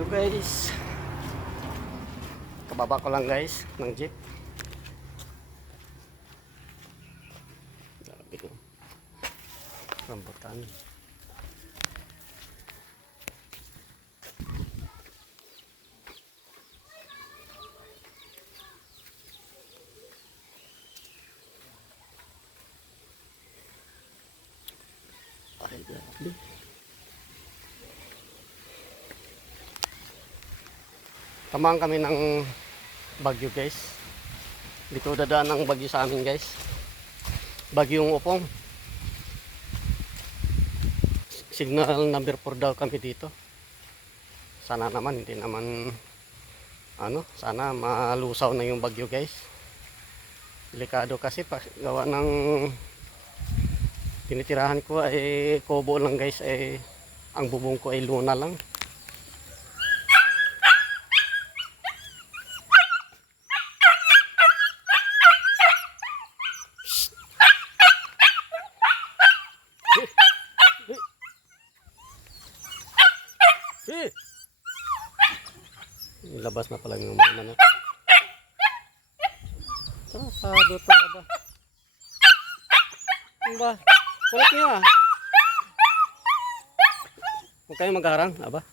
Ito guys, kababa ko lang guys ng jeep. Sabi ko, rambutan. Ay, grabe. Tamaan kami ng bagyo guys. Dito dadaan ang bagyo sa amin guys. Bagyong Upong. Signal number 4 daw kami dito. Sana naman hindi naman sana malusaw na yung bagyo guys. Delikado kasi gawa ng tinitirahan ko ay kubo lang guys, ang bubong ko ay luna lang. Labas na pala yung mga manok. Sado to aba. Ano ba? Kulit niya. Huwag kayong magharang, aba.